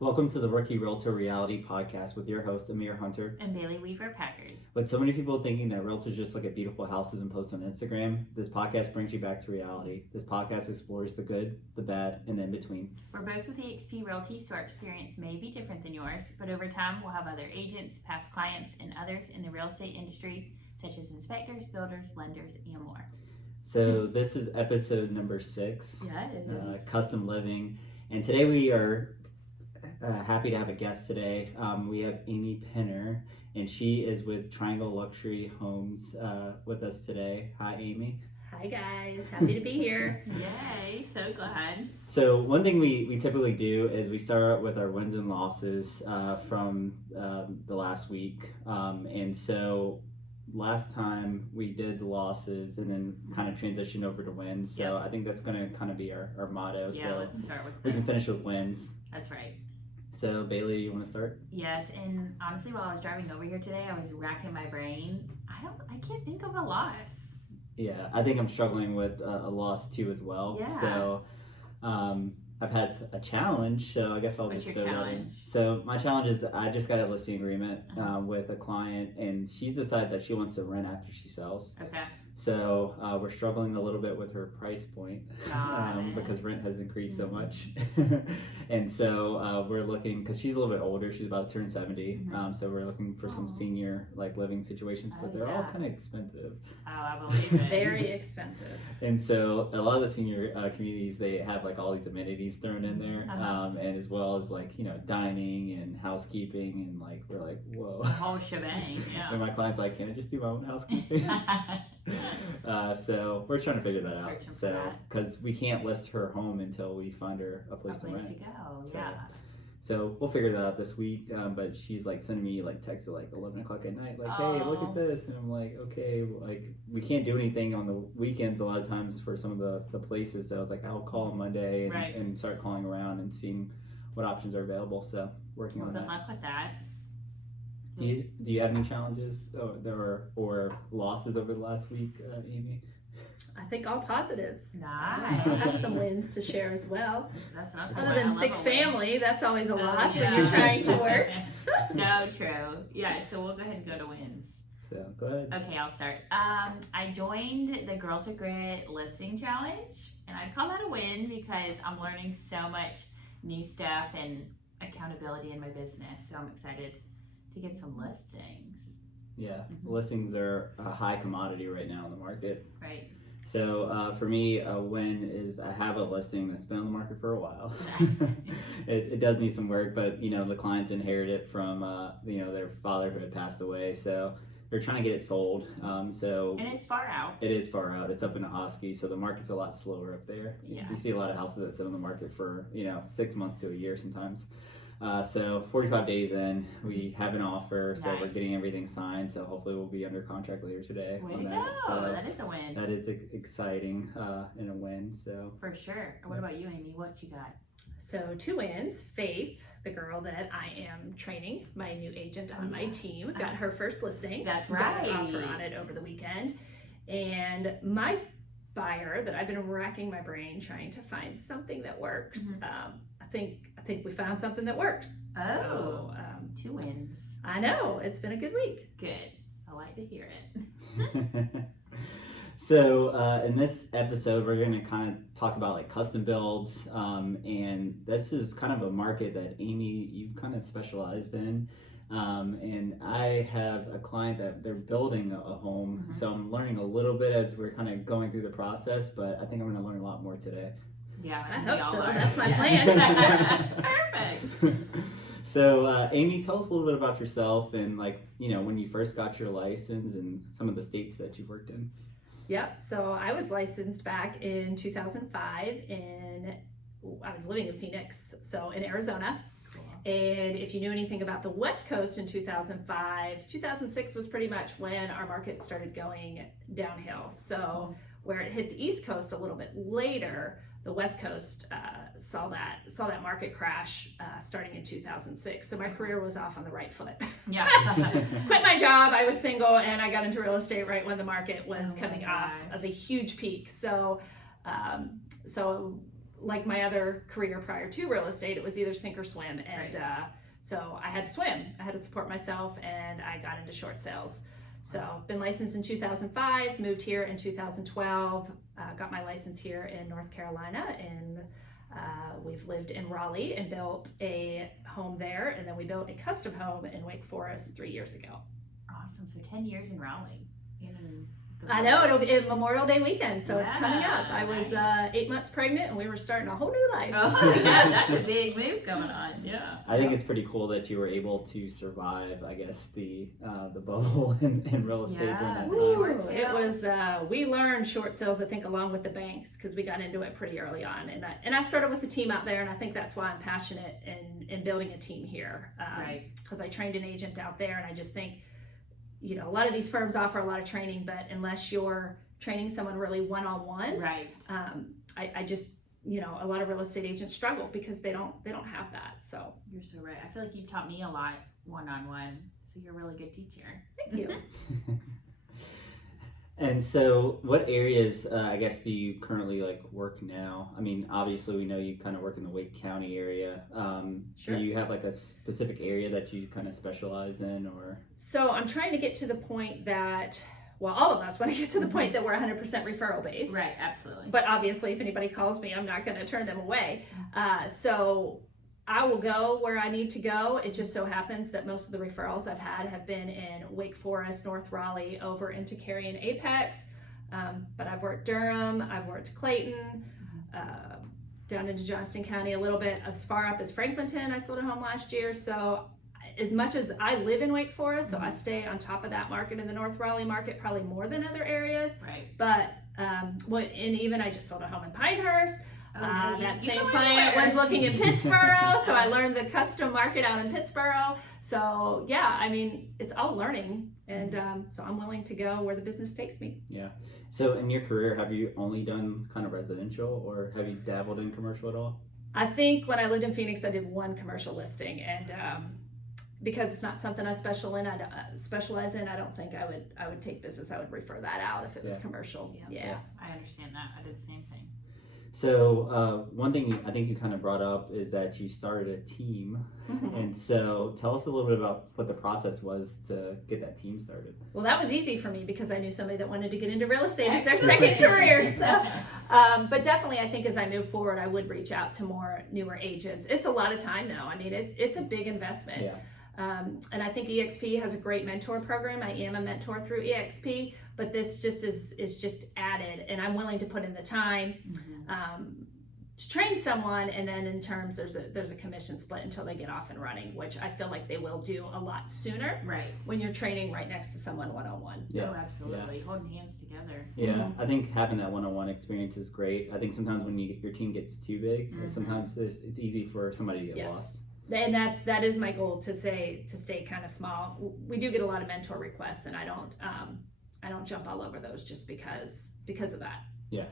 Welcome to the Rookie Realtor Reality Podcast with your host, Amir Hunter. And Bailey Weaver Packard. With so many people thinking that realtors just look at beautiful houses and post on Instagram, this podcast brings you back to reality. This podcast explores the good, the bad, and the in-between. We're both with eXp Realty, so our experience may be different than yours, but over time we'll have other agents, past clients, and others in the real estate industry, such as inspectors, builders, lenders, and more. So this is episode number 6, Yeah, it is. Custom Living. And today we are happy to have a guest today. We have Amy Penner, and she is with Triangle Luxury Homes with us today. Hi, Amy. Hi guys, happy to be here. Yay, so glad. So one thing we typically do is we start out with our wins and losses from the last week. And so last time we did the losses and then kind of transitioned over to wins. So Yep. I think that's going to kind of be our motto. Yeah, So let's start with we can that. finish with wins. That's right. So Bailey, you want to start? Yes, and honestly, while I was driving over here today, I was racking my brain. I can't think of a loss. Yeah, I think I'm struggling with a loss too as well. Yeah. So I've had a challenge, so I guess I'll What's just your throw that in. challenge? So my challenge is that I just got a listing agreement Uh-huh. with a client, and she's decided that she wants to rent after she sells. Okay. So we're struggling a little bit with her price point Got it. because rent has increased so Mhm. much. And so we're looking, because she's a little bit older, she's about to turn 70. Mhm. So we're looking for some Aw. senior living situations, but Oh, they're all yeah. kind of expensive. Oh, I believe it. Very expensive. And so a lot of the senior communities, they have like all these amenities thrown in there, Uh-huh. and as well as like, dining and housekeeping, and like we're like, whoa. The whole shebang, yeah. And my client's like, can I just do my own housekeeping? So we're trying to figure that out. Searching for So that. because we can't list her home until we find her a A place to place to rent. go, So- yeah. So we'll figure that out this week. But she's like sending me like texts at like 11 o'clock at night, like, hey, look Oh. at this. And I'm like, okay, like we can't do anything on the weekends a lot of times for some of the places. So I was like, I'll call on Monday and, Right. and start calling around and seeing what options are available. So working Well, on good that. luck with that. Do you have any challenges or losses over the last week, Amy? I think all positives. Nice. I have some wins to share as well. That's what I'm talking Other about. than I love sick a win. family, that's always a Oh, loss yeah. when you're trying to work. So true. Yeah, so we'll go ahead and go to wins. So go ahead. Okay, I'll start. I joined the Girls with Grit listing challenge, and I'd call that a win because I'm learning so much new stuff and accountability in my business. So I'm excited to get some listings. Yeah, Mhm. listings are a high commodity right now in the market. Right. So for me, a win is I have a listing that's been on the market for a while. Nice. it does need some work, but the clients inherited it from their father who had passed away, so they're trying to get it sold. So And it's far out. it is far out. It's up in Ahoskie, so the market's a lot slower up there. Yes. You see a lot of houses that sit on the market for 6 months to a year sometimes. So 45 days in, we have an offer, so we're Nice. getting everything signed. So hopefully we'll be under contract later today. Way on to that. go. So That is a win. that is exciting and a win. So For sure. What about you, Amy? What you got? So 2 wins. Faith, the girl that I am training, my new agent on my team, got her first listing. That's Got an right. offer on it over the weekend. And my buyer that I've been racking my brain trying to find something that works. Mhm. I think we found something that works. Oh. So, 2 wins. I know it's been a good week. Good. I like to hear it. So in this episode, we're going to kind of talk about like custom builds, and this is kind of a market that Amy, you've kind of specialized in. And I have a client that they're building a home, Mhm. so I'm learning a little bit as we're kind of going through the process, but I think I'm going to learn a lot more today. Yeah, I think hope we all so. are. That's my Yeah. plan. Perfect. So Amy, tell us a little bit about yourself and when you first got your license and some of the states that you worked in. Yep. So I was licensed back in 2005 I was living in Phoenix, so in Arizona. And if you knew anything about the West Coast in 2005, 2006 was pretty much when our market started going downhill. So where it hit the East Coast a little bit later, the West Coast saw that market crash starting in 2006. So my career was off on the right foot. Yeah. Quit my job. I was single, and I got into real estate right when the market was Oh my coming off gosh. of a huge peak. So like my other career prior to real estate, it was either sink or swim. And so I had to swim. I had to support myself, and I got into short sales. So been licensed in 2005, moved here in 2012, got my license here in North Carolina, and we've lived in Raleigh and built a home there, and then we built a custom home in Wake Forest 3 years ago. Awesome. So 10 years in Raleigh. I know, it'll be Memorial Day weekend, so it's coming up. I was nice. 8 months pregnant, and we were starting a whole new life. Oh, yeah, that's a big move going on. Yeah. I think it's pretty cool that you were able to survive, I guess, the bubble in real estate. Yeah, during that the time. short Ooh, sales. it was, we learned short sales, I think, along with the banks, because we got into it pretty early on. And I started with the team out there, and I think that's why I'm passionate in building a team here. Right. Because I trained an agent out there, and I just think, you know, a lot of these firms offer a lot of training, but unless you're training someone really one-on-one, Right. I just, you know, a lot of real estate agents struggle because they don't have that. So You're so right. I feel like you've taught me a lot one-on-one, so you're a really good teacher. thank you. And so, what areas, I guess, do you currently like work now? I mean, obviously, we know you kind of work in the Wake County area. Sure. Do you have like a specific area that you kind of specialize in, or? So I'm trying to get to the point that, well, all of us want to get to the point that we're 100% referral based. Right, absolutely. But obviously, if anybody calls me, I'm not going to turn them away. So I will go where I need to go. It just so happens that most of the referrals I've had have been in Wake Forest, North Raleigh, over into Cary and Apex. But I've worked Durham, I've worked Clayton, down into Johnston County a little bit, as far up as Franklinton. I sold a home last year. So as much as I live in Wake Forest, so I stay on top of that market in the North Raleigh market, probably more than other areas. Right. But, and even I just sold a home in Pinehurst. That same go client anywhere. was looking in Pittsburgh, so I learned the custom market out in Pittsburgh. So yeah, I mean, it's all learning, and so I'm willing to go where the business takes me. Yeah. So, in your career, have you only done kind of residential, or have you dabbled in commercial at all? I think when I lived in Phoenix, I did one commercial listing, and because it's not something I specialize in, I don't think I would take business. I would refer that out if it was commercial. Yeah. I understand that. I did the same thing. So, one thing I think you kind of brought up is that you started a team. Mhm. And so, tell us a little bit about what the process was to get that team started. Well, that was easy for me because I knew somebody that wanted to get into real estate as their Excellent. second career. So, but definitely, I think as I move forward, I would reach out to more newer agents. It's a lot of time, though. I mean, it's a big investment. Yeah. And I think EXP has a great mentor program. I am a mentor through EXP, but this just is just added, and I'm willing to put in the time to train someone. And then in terms, there's a commission split until they get off and running, which I feel like they will do a lot sooner Right. when you're training right next to someone one-on-one. Yeah. Oh, absolutely. Holding hands together. Yeah, I think having that one-on-one experience is great. I think sometimes when your team gets too big, sometimes it's easy for somebody to get Yes. lost. And that is my goal, to stay kind of small. We do get a lot of mentor requests, and I don't jump all over those just because of that. Yeah.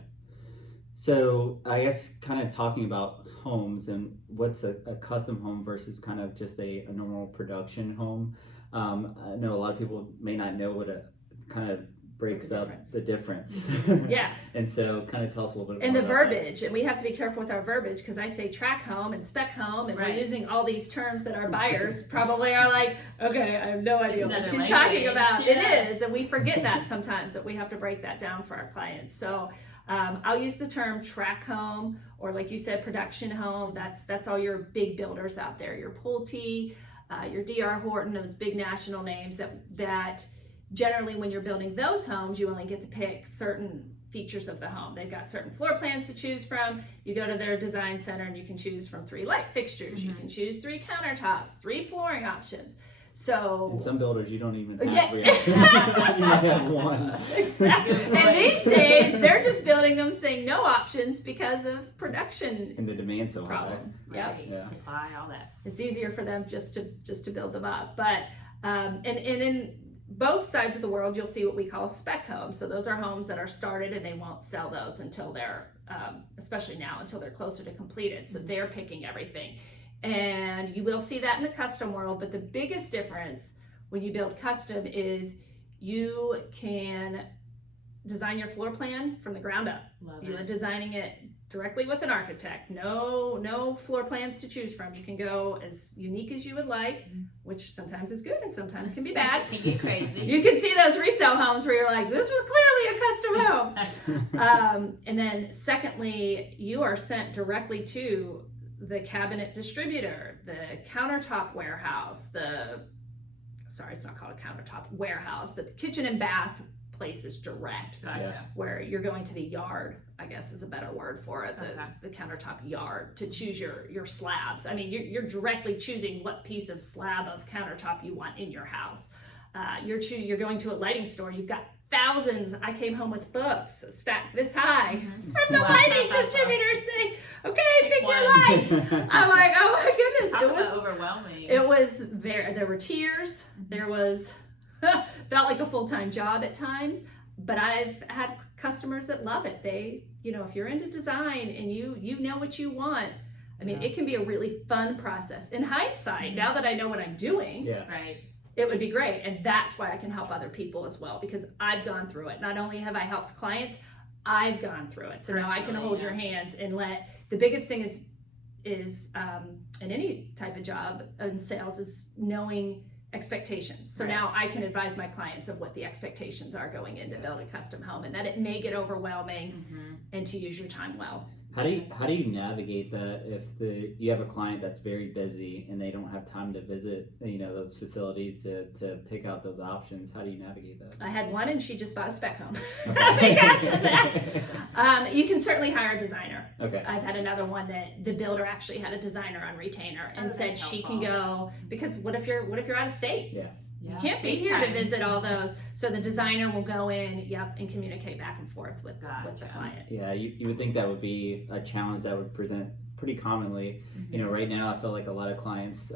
So I guess kind of talking about homes and what's a custom home versus kind of just a normal production home. I know a lot of people may not know what a kind of breaks up the difference. Yeah. And so kind of tell us a little bit And more the about verbiage, and we have to be careful with our verbiage, because I say track home and spec home, and Right. we're using all these terms that our buyers probably are like, okay, I have no idea what another she's language. talking about. Yeah. It is, and we forget that sometimes, that we have to break that down for our clients. So I'll use the term track home, or like you said, production home. That's all your big builders out there, your Pulte, your DR Horton, those big national names that generally when you're building those homes, you only get to pick certain features of the home. They've got certain floor plans to choose from. You go to their design center and you can choose from 3 light fixtures. You can choose 3 countertops, 3 flooring options. So in some builders, you don't even have Yeah. 3 options. You might have 1. Exactly. And these days, they're just building them saying no options because of production And the demand's so high. problem. Yep. Right. Yeah. Supply, all that. It's easier for them just to build them up. But and in both sides of the world, you'll see what we call spec homes. So those are homes that are started, and they won't sell those until they're, especially now, until they're closer to completed. So they're picking everything. And you will see that in the custom world. But the biggest difference when you build custom is you can design your floor plan from the ground up. Love You're it. designing it directly with an architect. No floor plans to choose from. You can go as unique as you would like, which sometimes is good and sometimes can be bad. Can get crazy. You can see those resale homes where you're like, this was clearly a custom home. And then secondly, you are sent directly to the cabinet distributor, the countertop warehouse, it's not called a countertop warehouse, the kitchen and bath place is direct. Gotcha. Where you're going to the yard, I guess is a better word for it, Okay. the countertop yard to choose your slabs. I mean, you're directly choosing what piece of slab of countertop you want in your house. You're going to a lighting store, you've got thousands. I came home with books stacked this high from the lighting distributor saying, okay, pick your lights. I'm like, oh my goodness. Talk It was about overwhelming. It was there were tears. There was, felt like a full-time job at times, but I've had customers that love it. They, if you're into design and you know what you want, I mean, it can be a really fun process. In hindsight, now that I know what I'm doing, Right. it would be great. And that's why I can help other people as well, because I've gone through it. Not only have I helped clients, I've gone through it. So now I can hold your hands and the biggest thing is in any type of job in sales is knowing expectations. So now I can advise my clients of what the expectations are going in to build a custom home, and that it may get overwhelming and to use your time well. How do you navigate that if you have a client that's very busy and they don't have time to visit those facilities to pick out those options? How do you navigate that? I had one and she just bought a spec home. Okay. Because of that. You can certainly hire a designer. Okay. I've had another one that the builder actually had a designer on retainer and said that's she helpful. can go, because what if you're out of state? Yeah. You can't be here to visit all those. So the designer will go in, and communicate back and forth with the client. Yeah, you would think that would be a challenge that would present pretty commonly. Right now I feel like a lot of clients,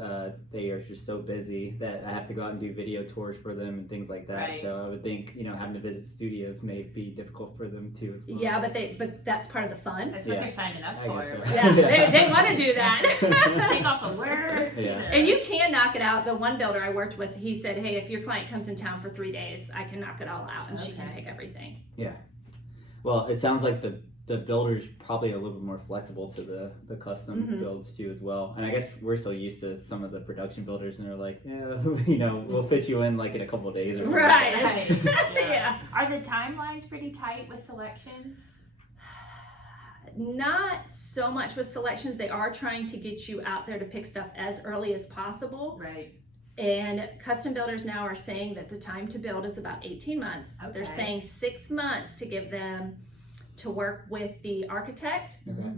they are just so busy that I have to go out and do video tours for them and things like that. Right. So I would think, having to visit studios may be difficult for them too as well. Yeah, but that's part of the fun. That's what they're signing up I for. guess so. Yeah, they want to do that. Take off of work. Yeah. And you can knock it out. The one builder I worked with, he said, hey, if your client comes in town for 3 days, I can knock it all out and she can pick everything. Yeah. Well, it sounds like the builder's probably a little bit more flexible to the custom builds too as well. And I guess we're so used to some of the production builders and they're like, we'll fit you in like in a couple of days or something. Right. Yeah. Are the timelines pretty tight with selections? Not so much with selections. They are trying to get you out there to pick stuff as early as possible. Right. And custom builders now are saying that the time to build is about 18 months. Okay. They're saying 6 months to give them to work with the architect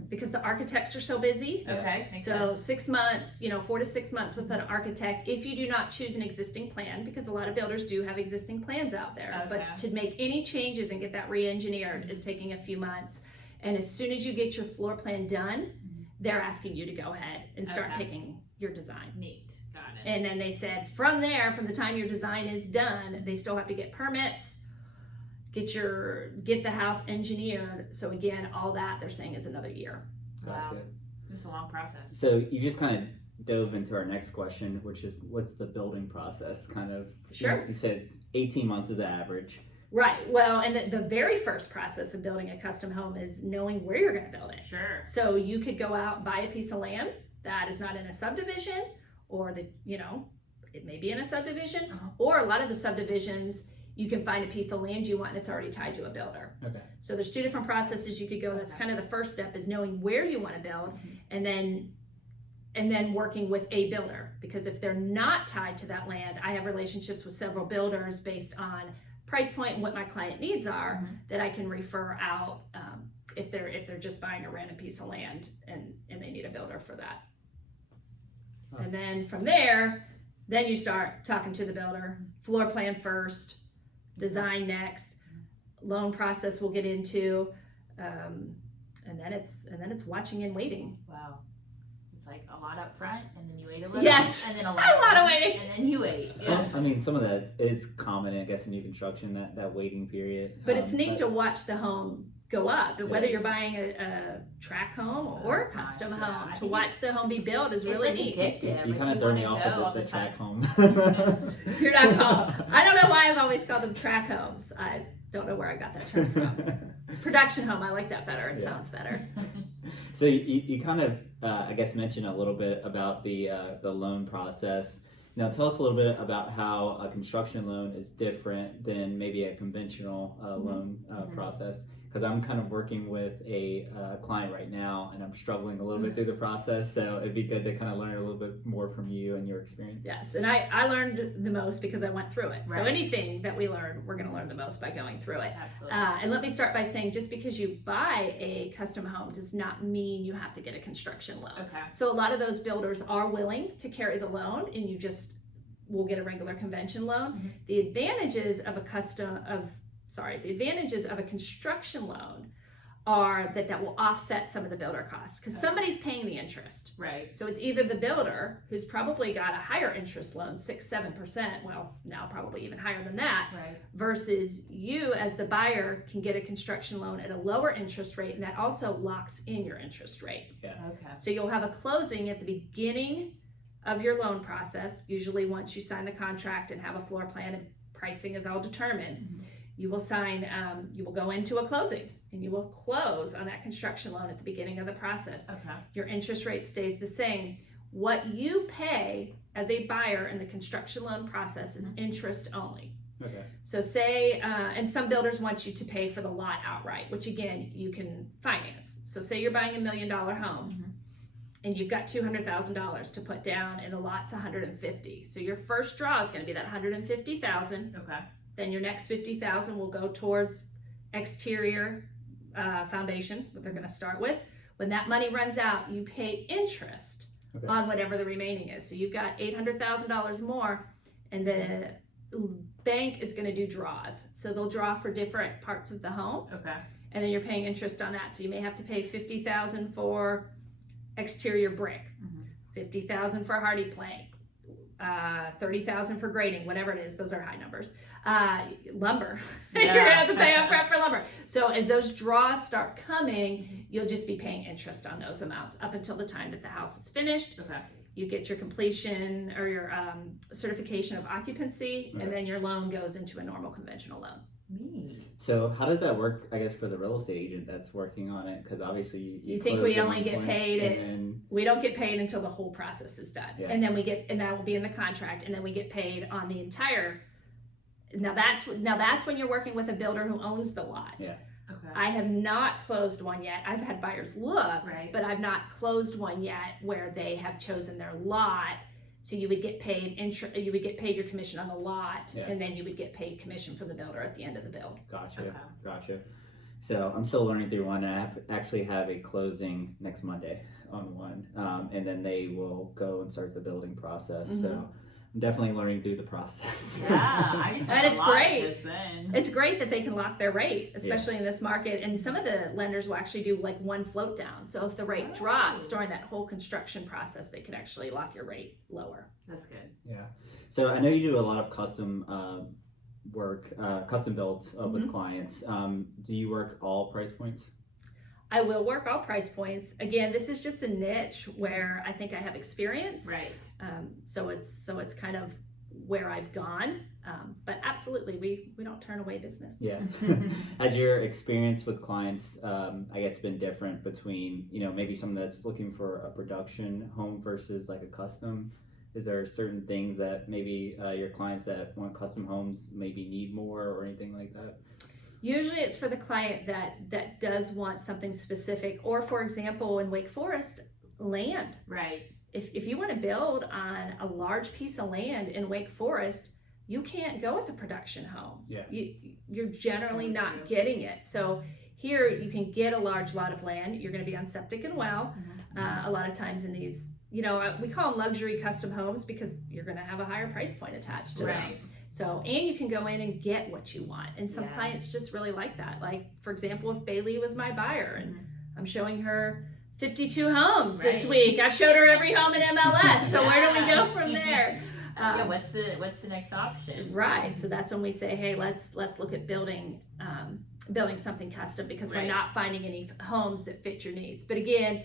because the architects are so busy. Okay. Makes So sense. 6 months, 4 to 6 months with an architect if you do not choose an existing plan, because a lot of builders do have existing plans out there. Okay. But to make any changes and get that re-engineered is taking a few months. And as soon as you get your floor plan done, they're asking you to go ahead and start picking your design. Neat. Got it. And then they said from the time your design is done, they still have to get permits, get the house engineered. So again, all that they're saying is another year. Wow. Gotcha. It's a long process. So you just kind of dove into our next question, which is what's the building process kind of? Sure. You said 18 months is the average. Right. Well, and the very first process of building a custom home is knowing where you're going to build it. Sure. So you could go out and buy a piece of land that is not in a subdivision, or it may be in a subdivision, or a lot of the subdivisions, you can find a piece of land you want and it's already tied to a builder. Okay. So there's 2 different processes you could go. That's kind of the first step, is knowing where you want to build, and then working with a builder, because if they're not tied to that land, I have relationships with several builders based on price point and what my client needs are that I can refer out if they're just buying a random piece of land and they need a builder for that. And then from there, then you start talking to the builder. Floor plan first, design next, loan process we'll get into, and then it's watching and waiting. Wow. It's like a lot up front, and then you wait a little. Yes. And then a lot of once, waiting. And then you wait. Yeah. I mean, some of that is common, I guess, in new construction, that waiting period. But it's neat to watch the home go up, and whether Yes. you're buying a track home or a custom gosh, home, yeah. I to think watch the home be built is really it's neat. like addictive. You Like, kind of throw me wanna off go of all the time. track home. You're not home. I don't know why I've always called them track homes. I don't know where I got that term from. Production home, I like that better. It Yeah. sounds better. So you kind of, I guess, mentioned a little bit about the loan process. Now tell us a little bit about how a construction loan is different than maybe a conventional loan process. Because I'm kind of working with a client right now, and I'm struggling a little bit through the process. So it'd be good to kind of learn a little bit more from you and your experience. Yes, and I learned the most because I went through it. So Right. anything that we learn, we're going to learn the most by going through it. Absolutely. And let me start by saying, just because you buy a custom home does not mean you have to get a construction loan. Okay. So a lot of those builders are willing to carry the loan, and you just will get a regular convention loan. Mhm. The advantages of the advantages of a construction loan are that will offset some of the builder costs because somebody's paying the interest. Right. So it's either the builder who's probably got a higher interest loan, 6-7%, well, now probably even higher than that, Right. versus you as the buyer can get a construction loan at a lower interest rate, and that also locks in your interest rate. Okay. So you'll have a closing at the beginning of your loan process, usually once you sign the contract and have a floor plan and pricing is all determined. Mhm. You will sign, you will go into a closing, and you will close on that construction loan at the beginning of the process. Okay. Your interest rate stays the same. What you pay as a buyer in the construction loan process is interest only. Okay. So say, and some builders want you to pay for the lot outright, which again, you can finance. So say you're buying $1 million home Mhm. and you've got $200,000 to put down and the lot's $150,000. So your first draw is gonna be that $150,000. Okay. Then your next $50,000 will go towards exterior foundation, what they're going to start with. When that money runs out, you pay interest on whatever the remaining is. So you've got $800,000 more, and the bank is going to do draws. So they'll draw for different parts of the home, Okay. and then you're paying interest on that. So you may have to pay $50,000 for exterior brick, Mhm. $50,000 for hardy plank, $30,000 for grading, whatever it is. Those are high numbers. Lumber. You're gonna have to pay up front for lumber. So as those draws start coming, you'll just be paying interest on those amounts up until the time that the house is finished. Okay. You get your completion or your certification of occupancy, Okay. and then your loan goes into a normal conventional loan. Neat. So how does that work, I guess, for the real estate agent that's working on it? Because obviously You think close we at only one get point, paid and at- then, We don't get paid until the whole process is done. Yeah. And then and that will be in the contract, and then we get paid on the entire. Now that's when you're working with a builder who owns the lot. Yeah. Okay. I have not closed one yet. I've had buyers look, Right. but I've not closed one yet where they have chosen their lot. So you would get paid you would get paid your commission on the lot, Yeah. and then you would get paid commission from the builder at the end of the build. Gotcha. Okay. Gotcha. So I'm still learning through one. I actually have a closing next Monday on one, and then they will go and start the building process. Mhm. So I'm definitely learning through the process. Yeah. I just And had it's a lot great. just then. It's great that they can lock their rate, especially in this market. And some of the lenders will actually do like one float down. So if the rate Oh. drops during that whole construction process, they can actually lock your rate lower. That's good. Yeah. So I know you do a lot of custom work, custom builds with Mhm. clients. Do you work all price points? I will work all price points. Again, this is just a niche where I think I have experience. Right. So it's kind of where I've gone. But absolutely, we don't turn away business. Yeah. Has your experience with clients, I guess, been different between, maybe someone that's looking for a production home versus like a custom? Is there certain things that maybe your clients that want custom homes maybe need more or anything like that? Usually it's for the client that does want something specific, or for example, in Wake Forest, land. Right. If you want to build on a large piece of land in Wake Forest, you can't go with a production home. Yeah. You're generally So not true. getting it. So here you can get a large lot of land. You're going to be on septic and well. A lot of times in these, we call them luxury custom homes because you're going to have a higher price point attached to them. Right. So, and you can go in and get what you want. And some Yeah. clients just really like that. Like, for example, if Bailey was my buyer and I'm showing her 52 homes this Right. week, I've showed her every home in MLS. So where do we Yeah. go from there? Yeah. What's the next option? Right. So that's when we say, hey, let's look at building something custom because we're Right. not finding any homes that fit your needs. But again,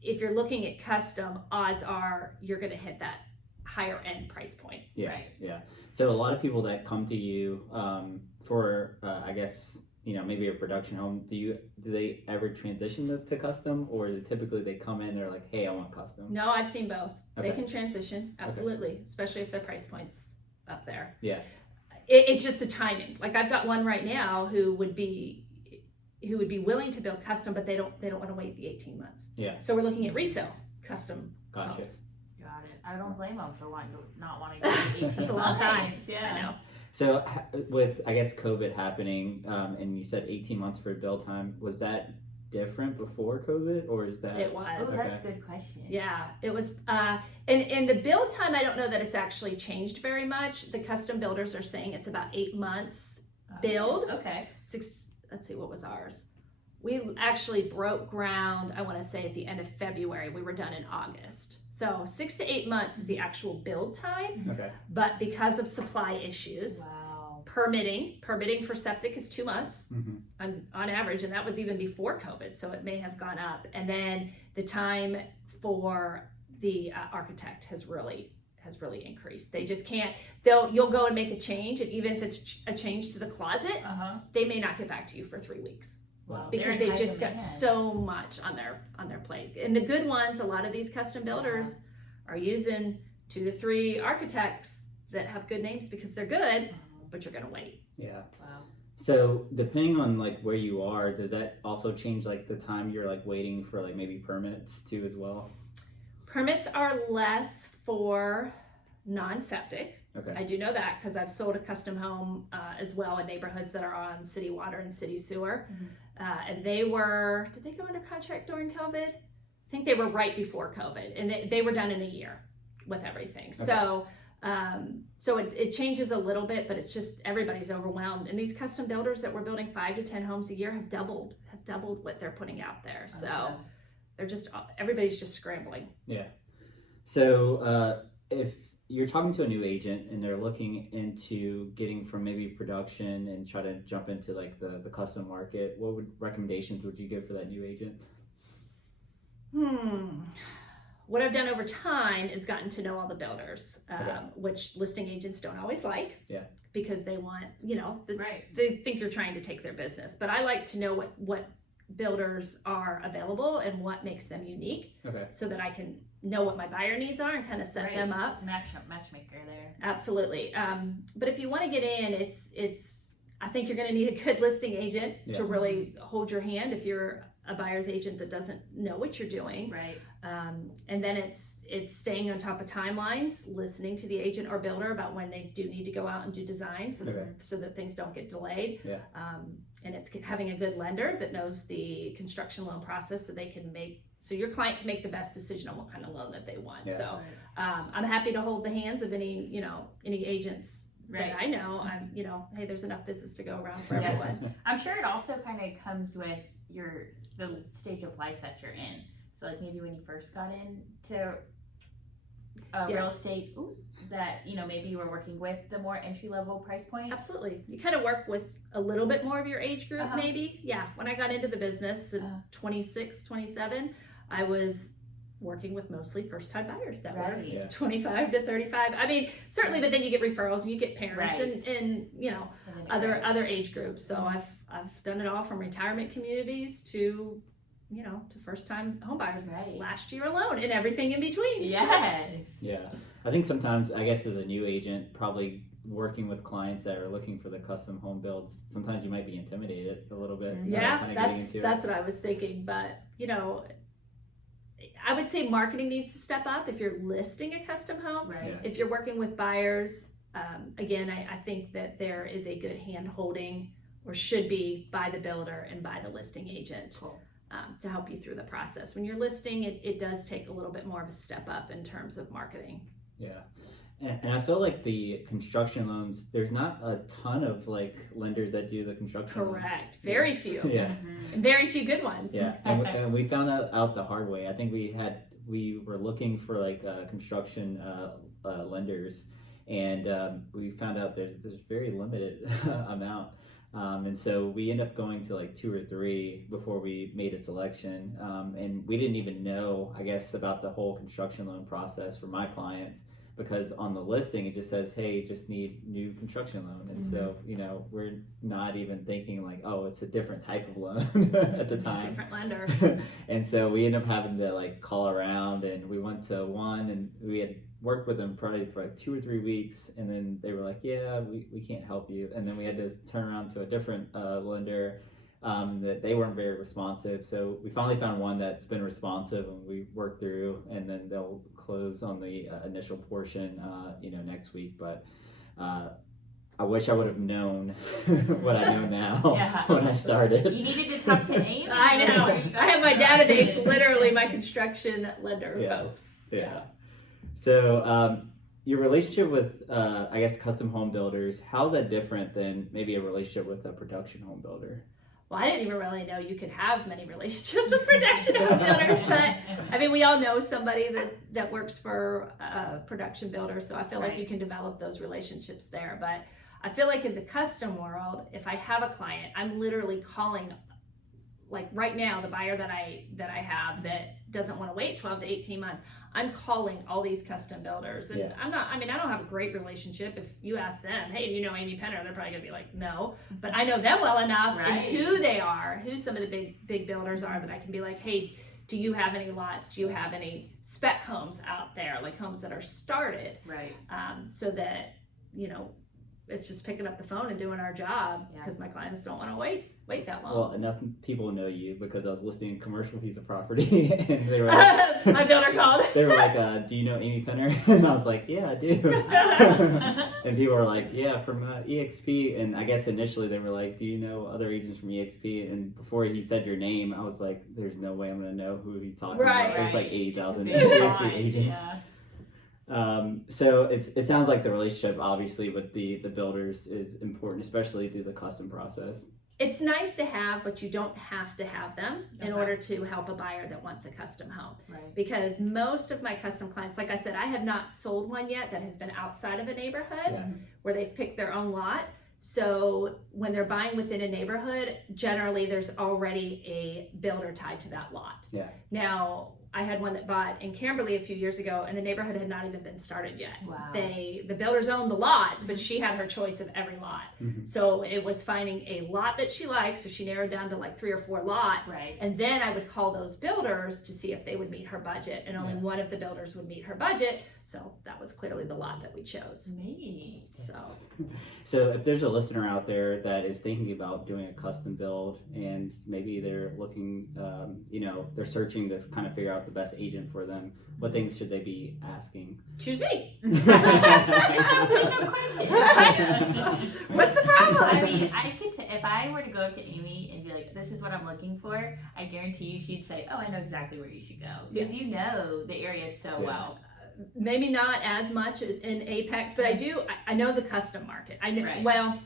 if you're looking at custom, odds are you're going to hit that higher end price point. Yeah. Right. Yeah. So a lot of people that come to you for, I guess, maybe a production home, do they ever transition to custom, or is it typically they come in, they're like, hey, I want custom? No, I've seen both. Okay. They can transition, absolutely, especially if their price point's up there. Yeah. It's just the timing. Like I've got one right now who would be willing to build custom, but they don't want to wait the 18 months. Yeah. So we're looking at resale custom Gotcha. homes. Got it. I don't blame them for not wanting to wait 18 That's a long time. months. Yeah. I know. So with, I guess, COVID happening, and you said 18 months for build time, was that different before COVID, or is that? It was. Oh, that's Okay. a good question. Yeah, it was. And the build time, I don't know that it's actually changed very much. The custom builders are saying it's about 8 months build. Okay. Let's see, what was ours? We actually broke ground, I want to say at the end of February. We were done in August. So 6 to 8 months is the actual build time. Okay. But because of supply issues, Wow. permitting for septic is 2 months Mm-hmm. on average, and that was even before COVID, so it may have gone up. And then the time for the architect has really increased. They just can't. You'll go and make a change, and even if it's a change to the closet, they may not get back to you for 3 weeks. Wow. They're Because in they've high just got demand. so much on their plate. And the good ones, a lot of these custom builders are using 2 to 3 architects that have good names because they're good, but you're gonna wait. Yeah. Wow. So depending on like where you are, does that also change like the time you're like waiting for like maybe permits too as well? Permits are less for non-septic. Okay. I do know that because I've sold a custom home as well in neighborhoods that are on city water and city sewer. And did they go under contract during COVID? I think they were right before COVID, and they were done in a year with everything. Okay. So it changes a little bit, but it's just everybody's overwhelmed. And these custom builders that were building 5 to 10 homes a year have doubled what they're putting out there. So everybody's just scrambling. Yeah. So if you're talking to a new agent and they're looking into getting from maybe production and try to jump into like the custom market, what recommendations would you give for that new agent? What I've done over time is gotten to know all the builders, Okay. which listing agents don't always like. Yeah. Because they want, Right. they think you're trying to take their business. But I like to know what builders are available and what makes them unique, Okay. so that I can know what my buyer needs are and kind of set Right. them up. Matchmaker there. Absolutely. But if you want to get in, I think you're going to need a good listing agent Yeah. to really hold your hand if you're a buyer's agent that doesn't know what you're doing. Right. And then it's staying on top of timelines, listening to the agent or builder about when they do need to go out and do design, so Okay. that things don't get delayed. Yeah. And it's having a good lender that knows the construction loan process, so your client can make the best decision on what kind of loan that they want. Yeah. So I'm happy to hold the hands of any agents Right. that I know. I'm hey, there's enough business to go around for Yeah. everyone. I'm sure it also kind of comes with the stage of life that you're in. So like maybe when you first got into real Yes. estate, that maybe you were working with the more entry level price point. Absolutely. You kind of work with a little bit more of your age group, maybe. Yeah. When I got into the business at 26, 27, I was working with mostly first time buyers that were Right. Yeah. 25 to 35. I mean, certainly, but then you get referrals and you get parents Right. and other age groups. So I've done it all from retirement communities to first time home buyers Right. last year alone and everything in between. Yes. Yeah. I think sometimes, I guess as a new agent, probably working with clients that are looking for the custom home builds, sometimes you might be intimidated a little bit. Yeah, kinda getting into that's what I was thinking. But I would say marketing needs to step up if you're listing a custom home. Right. Yeah. If you're working with buyers, again, I think that there is a good hand holding, or should be, by the builder and by the listing agent. Cool. To help you through the process. When you're listing, it does take a little bit more of a step up in terms of marketing. Yeah. And I feel like the construction loans, there's not a ton of like lenders that do the construction loans. Correct. Very few. Yeah. Mhm. And very few good ones. Yeah. And we found that out the hard way. I think we were looking for like construction lenders, and we found out there's very limited amount. And so we ended up going to like 2 or 3 before we made a selection. And we didn't even know, I guess, about the whole construction loan process for my clients because on the listing it just says, hey, just need new construction loan. And so, we're not even thinking like, oh, it's a different type of loan at the time. Different lender. And so we ended up having to like call around, and we went to one, and we had worked with them probably for like 2 or 3 weeks, and then they were like, yeah, we can't help you. And then we had to turn around to a different lender that they weren't very responsive. So we finally found one that's been responsive, and we worked through, and then they'll close on the initial portion next week. But I wish I would have known what I know now when I started. You needed to talk to Amy. I know. I have my database, literally my construction lender folks. Yeah. So your relationship with, I guess, custom home builders, how's that different than maybe a relationship with a production home builder? Well, I didn't even really know you could have many relationships with production home builders, but I mean, we all know somebody that works for a production builder, so I feel like you can develop those relationships there. But I feel like in the custom world, if I have a client, I'm literally calling, like right now, the buyer that I have that doesn't want to wait 12 to 18 months, I'm calling all these custom builders. And I don't have a great relationship. If you ask them, hey, do you know Amy Penner? They're probably gonna be like, no. But I know them well enough and who they are, who some of the big builders are, that I can be like, hey, do you have any lots? Do you have any spec homes out there, like homes that are started? Right. So that, it's just picking up the phone and doing our job, because my clients don't want to wait that long. Well, enough people know you because I was listing a commercial piece of property, and they were like, my builder called. They were like, do you know Amy Penner? And I was like, yeah, I do. And people were like, yeah, from EXP. And I guess initially they were like, do you know other agents from EXP? And before he said your name, I was like, there's no way I'm going to know who he's talking about. There's like 80,000 EXP agents. So it sounds like the relationship, obviously, with the builders is important, especially through the custom process. It's nice to have, but you don't have to have them in order to help a buyer that wants a custom home. Right. Because most of my custom clients, like I said, I have not sold one yet that has been outside of a neighborhood where they've picked their own lot. So when they're buying within a neighborhood, generally there's already a builder tied to that lot. Yeah. Now, I had one that bought in Camberley a few years ago, and the neighborhood had not even been started yet. Wow. The builders owned the lots, but she had her choice of every lot. So it was finding a lot that she liked, so she narrowed down to like 3 or 4 lots. Right. And then I would call those builders to see if they would meet her budget, and only one of the builders would meet her budget. So that was clearly the lot that we chose. Neat. So if there's a listener out there that is thinking about doing a custom build, and maybe they're looking, they're searching to kind of figure out the best agent for them, what things should they be asking? Choose me. There's no question. What's the problem? I mean, if I were to go up to Amy and be like, this is what I'm looking for, I guarantee you she'd say, oh, I know exactly where you should go. Because you know the area so well. Maybe not as much in Apex, but I know the custom market. I know, well,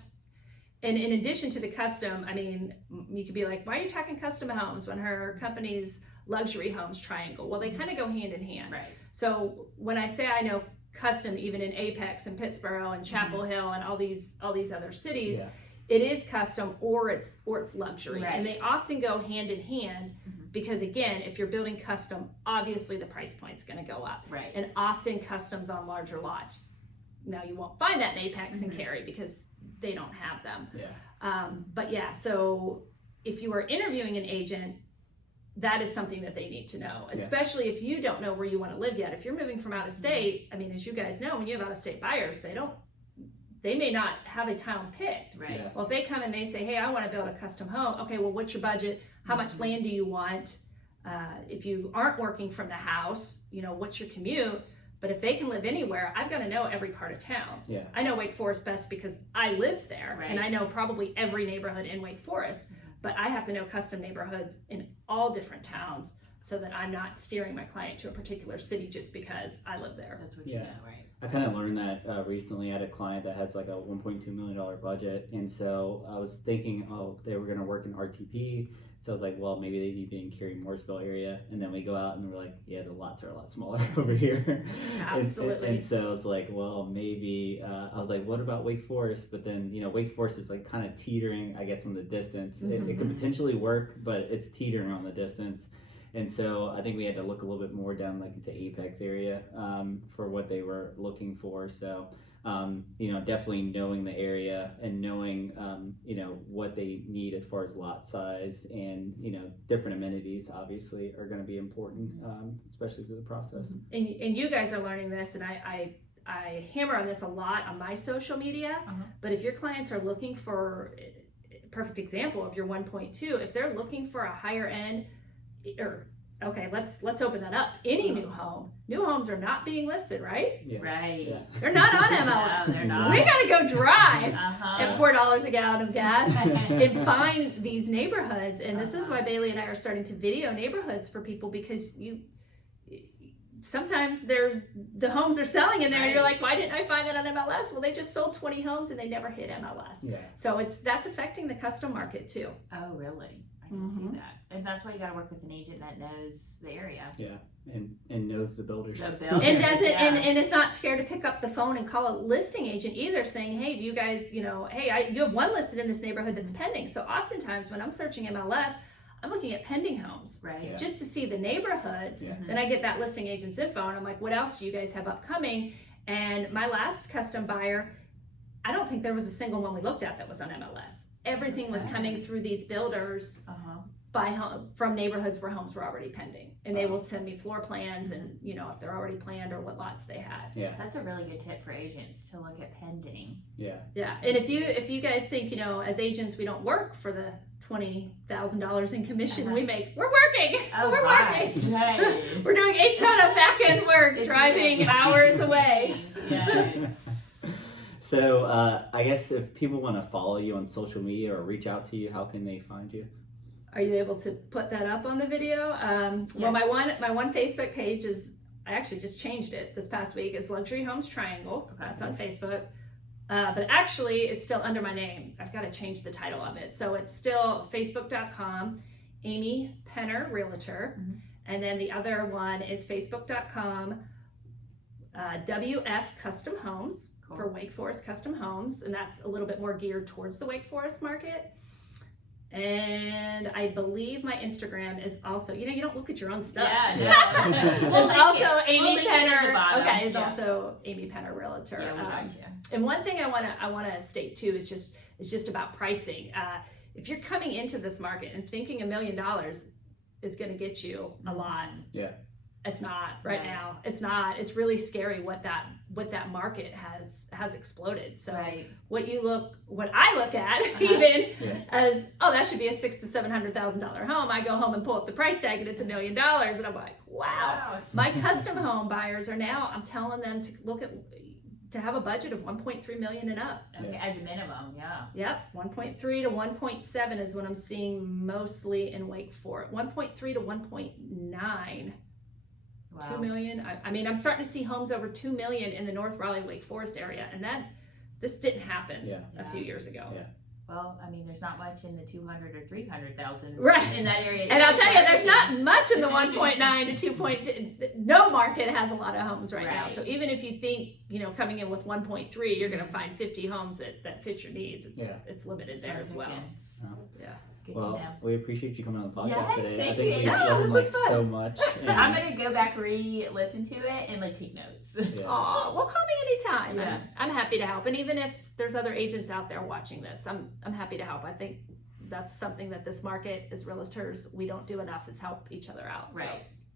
and in addition to the custom, I mean, you could be like, why are you talking custom homes when her company's luxury homes triangle? Well, they kind of go hand in hand. Right. So when I say I know custom, even in Apex and Pittsburgh and Chapel Hill and all these other cities, it is custom or it's luxury. Right. And they often go hand in hand. Because again, if you're building custom, obviously the price point's going to go up. Right. And often customs on larger lots. Now you won't find that in Apex and Cary because they don't have them. Yeah. So if you are interviewing an agent, that is something that they need to know, especially if you don't know where you want to live yet. If you're moving from out of state, I mean, as you guys know, when you have out of state buyers, they may not have a town picked. Right. Well, if they come and they say, hey, I want to build a custom home. Okay, well, what's your budget? How much land do you want? If you aren't working from the house, what's your commute? But if they can live anywhere, I've got to know every part of town. Yeah. I know Wake Forest best because I live there, and I know probably every neighborhood in Wake Forest. But I have to know custom neighborhoods in all different towns so that I'm not steering my client to a particular city just because I live there. That's what you know, right? I kind of learned that recently. I had a client that has like a $1.2 million budget, and so I was thinking, they were going to work in RTP. So I was like, well, maybe they'd be in Cary Mooresville area. And then we go out and we're like, yeah, the lots are a lot smaller over here. Absolutely. And so I was like, well, maybe, I was like, what about Wake Forest? But then, Wake Forest is like kind of teetering, I guess, on the distance. It could potentially work, but it's teetering on the distance. And so I think we had to look a little bit more down like into Apex area for what they were looking for. So definitely knowing the area and knowing what they need as far as lot size and different amenities obviously are going to be important, especially through the process. And you guys are learning this, and I hammer on this a lot on my social media. But if your clients are looking for, perfect example of your 1.2, if they're looking for a higher end, or okay, let's open that up. Any new homes are not being listed, right? Yeah. Right. Yeah. They're not on MLS. No, they're not. We gotta go drive at $4 a gallon of gas and find these neighborhoods. And this is why Bailey and I are starting to video neighborhoods for people, because sometimes the homes are selling in there and you're like, why didn't I find that on MLS? Well, they just sold 20 homes and they never hit MLS. Yeah. So that's affecting the custom market too. Oh, really? I can see that. And that's why you got to work with an agent that knows the area. Yeah, and knows the builders. The builders, And does it, yeah. and it's not scared to pick up the phone and call a listing agent either, saying, hey, do you guys, you have one listed in this neighborhood that's pending. So oftentimes when I'm searching MLS, I'm looking at pending homes, Right. Yeah. just to see the neighborhoods. Yeah. Then I get that listing agent's info and I'm like, what else do you guys have upcoming? And my last custom buyer, I don't think there was a single one we looked at that was on MLS. Everything was coming through these builders from neighborhoods where homes were already pending, and they will send me floor plans and if they're already planned or what lots they had. Yeah. That's a really good tip for agents to look at pending. Yeah. Yeah, and if you guys think as agents we don't work for the $20,000 in commission we make, we're working. Oh, we're gosh. working. Right. We're doing a ton of back end work, It's driving amazing. hours away. Yes. So I guess if people want to follow you on social media or reach out to you, how can they find you? Are you able to put that up on the video? Well, my one Facebook page is, I actually just changed it this past week. It's Luxury Homes Triangle. Okay. That's on Facebook. But actually, it's still under my name. I've got to change the title of it. So it's still facebook.com, Amy Penner Realtor. Mm-hmm. And then the other one is facebook.com, WF Custom Homes. Cool. For Wake Forest Custom Homes, and that's a little bit more geared towards the Wake Forest market. And I believe my Instagram is also, you don't look at your own stuff. Yeah, no. It's also Amy link it at the Penner. bottom. Okay, it's Yeah. also Amy Penner Realtor. Yeah, we got you. And one thing I wanna state too is just about pricing. If you're coming into this market and thinking $1 million is going to get you a lot, Yeah. It's not right Right. now. It's not. It's really scary what that market has exploded. So Right. what I look at Uh-huh. even as, oh, that should be a $600,000 to $700,000 home. I go home and pull up the price tag and it's $1 million, and I'm like, wow. My custom home buyers are now, I'm telling them to have a budget of 1.3 million and up. Okay, as a minimum, yeah. Yep, 1.3 to 1.7 is what I'm seeing mostly in Wake Forest. 1.3 to 1.9. Wow. 2 million. I mean, I'm starting to see homes over 2 million in the North Raleigh, Wake Forest area, and this didn't happen a few years ago. Yeah. Well, I mean, there's not much in the 200 or 300,000 Right. in that area. And I'll tell you, there's not much in the 1.9 to 2.2. No market has a lot of homes right now. Right. So even if you think, coming in with 1.3, you're going to find 50 homes that fit your needs. It's limited there as well. Yeah. Good to Well, know. we appreciate you coming on the podcast Yes, today. thank I think you. we Yeah, learned this like was fun. so much. And, I'm gonna go back re-listen to it and take notes. yeah. Oh, well, call me anytime. Yeah. I'm happy to help. And even if there's other agents out there watching this, I'm happy to help. I think that's something that this market as realtors, we don't do enough, is help each other out. Right. So